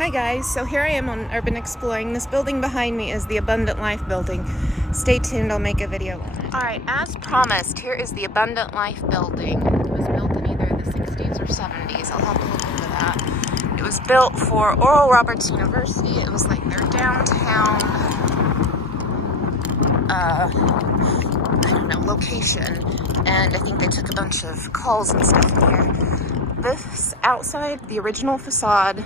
Hi guys, so here I am on Urban Exploring. This building behind me is the Abundant Life building. Stay tuned, I'll make a video on it. Alright, as promised, here is the Abundant Life building. It was built in either the 60s or 70s. I'll have to look into that. It was built for Oral Roberts University. It was like their downtown, location. And I think they took a bunch of calls and stuff in here. This outside, the original facade,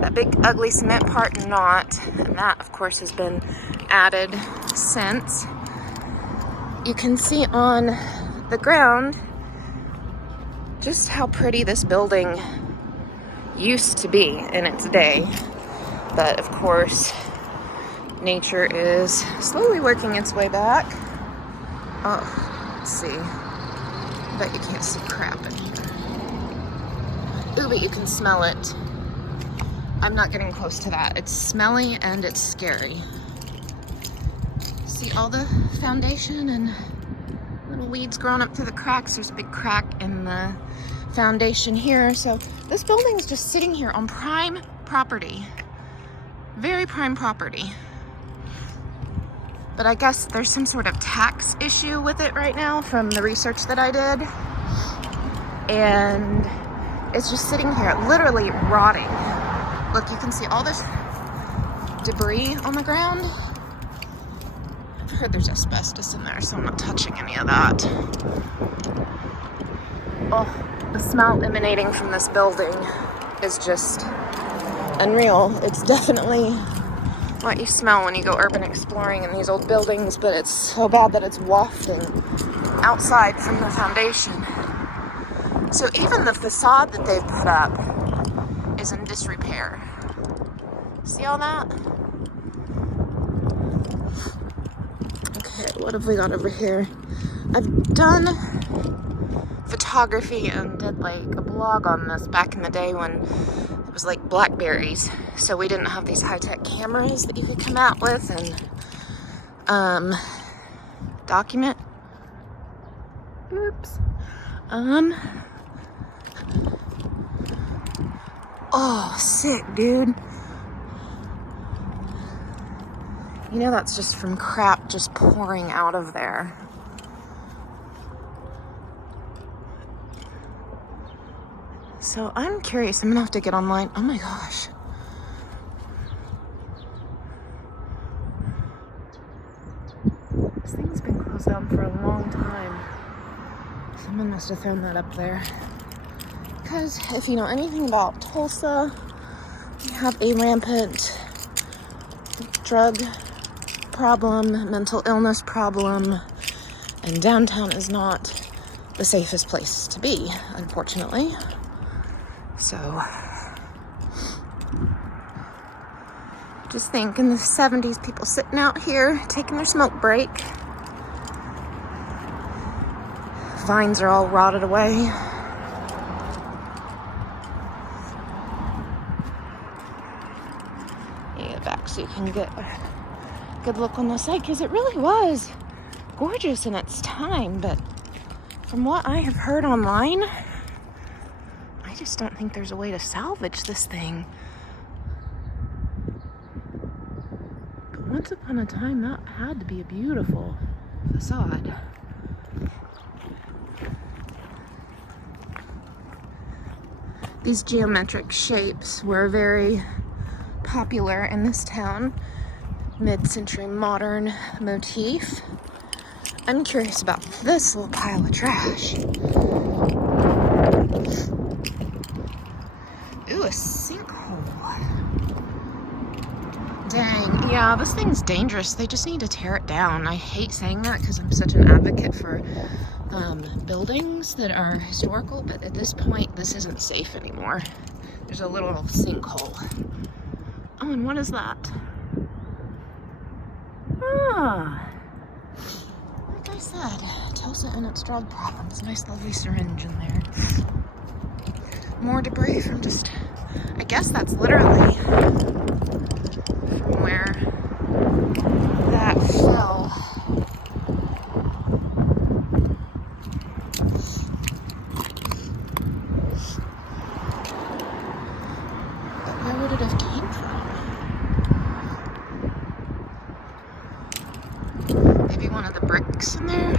that big ugly cement part not, and that of course has been added since. You can see on the ground just how pretty this building used to be in its day, but of course nature is slowly working its way back. Oh, let's see, I bet you can't see crap in here. Ooh, but you can smell it. I'm not getting close to that. It's smelly and it's scary. See all the foundation and little weeds growing up through the cracks. There's a big crack in the foundation here. So this building's just sitting here on prime property. Very prime property. But I guess there's some sort of tax issue with it right now from the research that I did. And it's just sitting here, literally rotting. Look, you can see all this debris on the ground. I've heard there's asbestos in there, so I'm not touching any of that. Oh, the smell emanating from this building is just unreal. It's definitely what you smell when you go urban exploring in these old buildings, but it's so bad that it's wafting outside from the foundation. So even the facade that they've put up is in disrepair. See all that? Okay, what have we got over here? I've done photography and did like a blog on this back in the day when it was like Blackberries. So we didn't have these high-tech cameras that you could come out with and document. Oops. Oh, sick, dude. You know that's just from crap just pouring out of there. So I'm curious. I'm gonna have to get online. Oh my gosh. This thing's been closed down for a long time. Someone must have thrown that up there. Because if you know anything about Tulsa, you have a rampant drug problem, mental illness problem, and downtown is not the safest place to be, unfortunately. So, just think in the 70s, people sitting out here taking their smoke break. Vines are all rotted away. Back so you can get a good look on the site, because it really was gorgeous in its time, but from what I have heard online, I just don't think there's a way to salvage this thing. But once upon a time, that had to be a beautiful facade. These geometric shapes were very popular in this town, mid-century modern motif. I'm curious about this little pile of trash. Ooh, a sinkhole. Dang, yeah, this thing's dangerous. They just need to tear it down. I hate saying that because I'm such an advocate for buildings that are historical, but at this point, this isn't safe anymore. There's a little sinkhole. Oh, and what is that? Ah, like I said, Tulsa and its drug problems. Nice lovely syringe in there. More debris from just, I guess that's literally from where that fell. But where would it have bricks in there.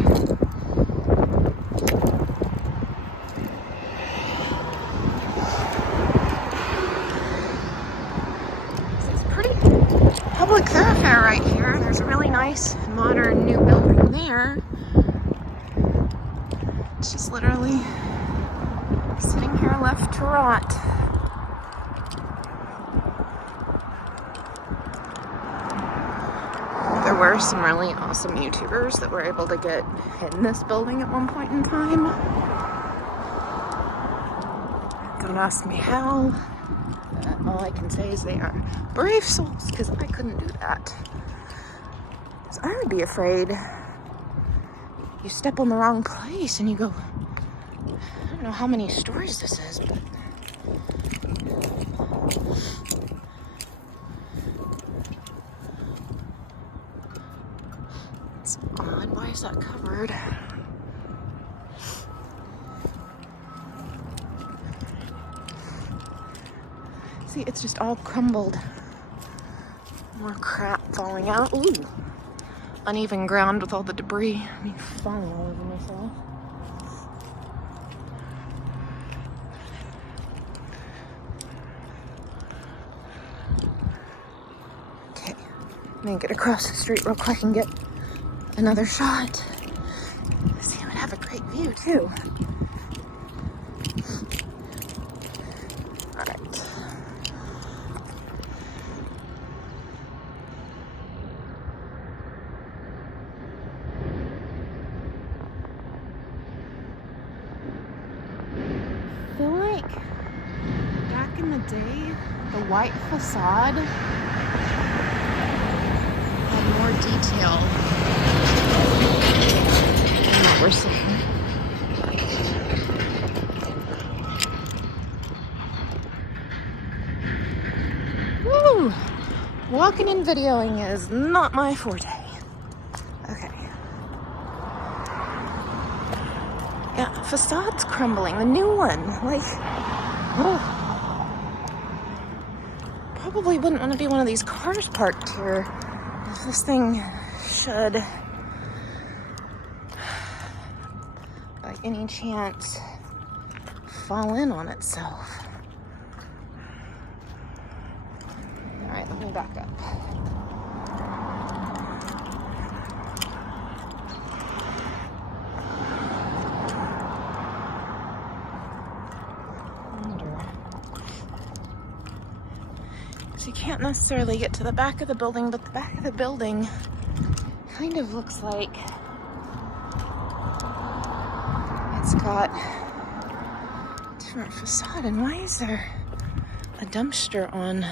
It's pretty public thoroughfare right here. There's a really nice modern new building there. It's just literally sitting here left to rot. There were some really awesome YouTubers that were able to get in this building at one point in time. Don't ask me how. All I can say is they are brave souls, because I couldn't do that. So I would be afraid you step on the wrong place and you go, I don't know how many stories this is, but it's odd. Why is that covered? See, it's just all crumbled. More crap falling out. Ooh. Uneven ground with all the debris. I mean, falling all over myself. Okay. Let me get across the street real quick and get another shot. See, I would have a great view too. Alright. I feel like back in the day, the white facade had more detail than what we're seeing. Woo! Walking and videoing is not my forte. Okay. Yeah, facade's crumbling. The new one, like, oh. Probably wouldn't want to be one of these cars parked here if this thing should, by any chance, fall in on itself. Alright, let me back up. So you can't necessarily get to the back of the building, but the back of the building kind of looks like it's got a different facade. And why is there a dumpster on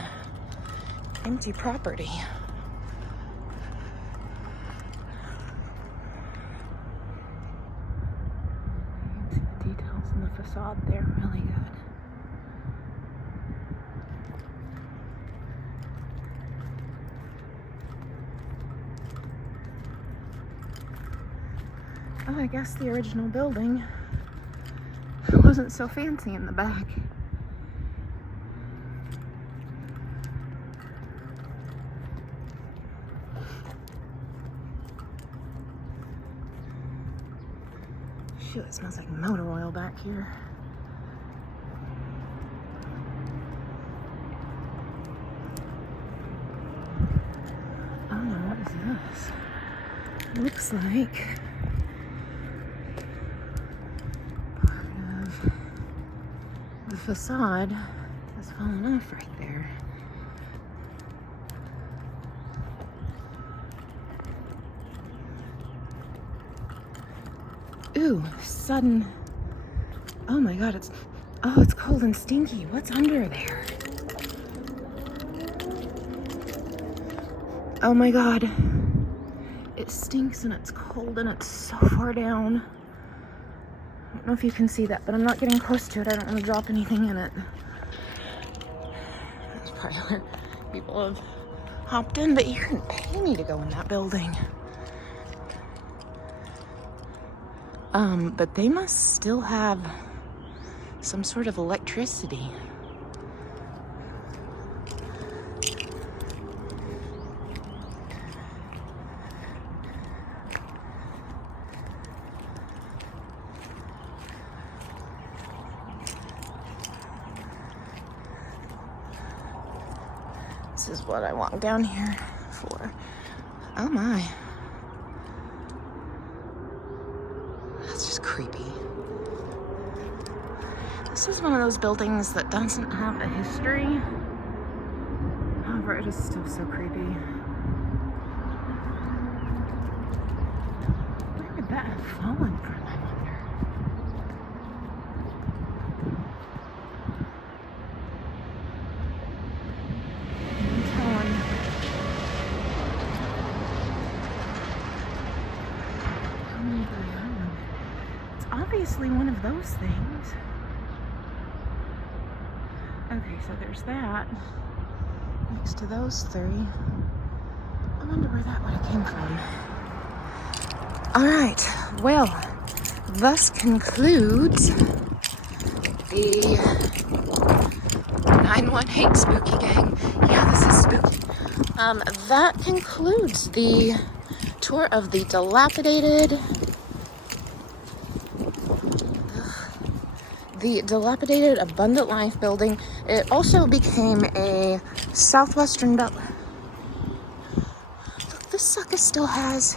empty property? You can see the details in the facade there really good. Oh, I guess the original building wasn't so fancy in the back. Shoot, it smells like motor oil back here. Oh no, what is this? It looks like the facade has fallen off right there. Ooh, sudden. Oh my god, it's cold and stinky. What's under there? Oh my god. It stinks and it's cold and it's so far down. I don't know if you can see that, but I'm not getting close to it. I don't want to drop anything in it. That's probably where people have hopped in, but you couldn't pay me to go in that building. But they must still have some sort of electricity. is what I walked down here for. Oh my. That's just creepy. This is one of those buildings that doesn't have a history. However, it is still so creepy. Where would that have fallen from, I wonder? I'm telling. It's obviously one of those things. Okay, so there's that next to those three. I wonder where that would have came from. All right, well, thus concludes the 918 Spooky Gang. Yeah, this is spooky. That concludes the tour of the dilapidated Abundant Life building. It also became a Southwestern Bell. Look, this sucker still has.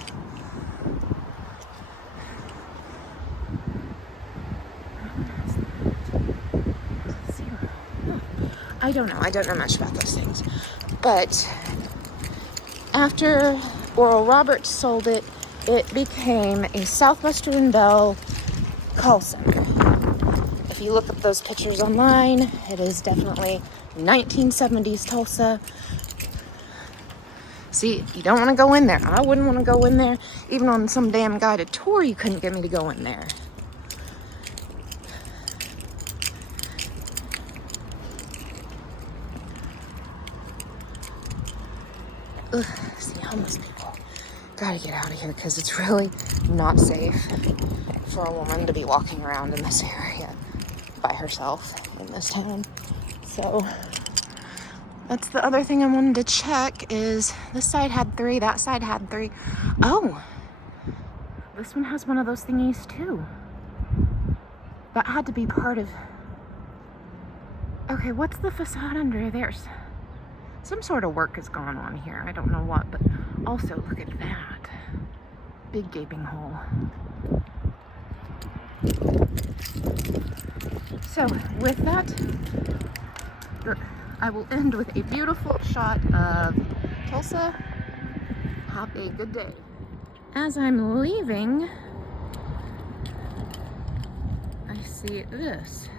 I don't know much about those things. But after Oral Roberts sold it, it became a Southwestern Bell call center. If you look up those pictures online, it is definitely 1970s Tulsa. See, you don't want to go in there. I wouldn't want to go in there. Even on some damn guided tour, you couldn't get me to go in there. Ugh, see, homeless people. Gotta get out of here because it's really not safe for a woman to be walking around in this area by herself in this town. So that's the other thing I wanted to check is this side had 3, that side had 3. Oh, this one has one of those thingies too. That had to be part of. Okay, what's the facade under there? Some sort of work has gone on here. I don't know what, but also look at that. Big gaping hole. So with that, I will end with a beautiful shot of Tulsa. Have a good day. As I'm leaving, I see this.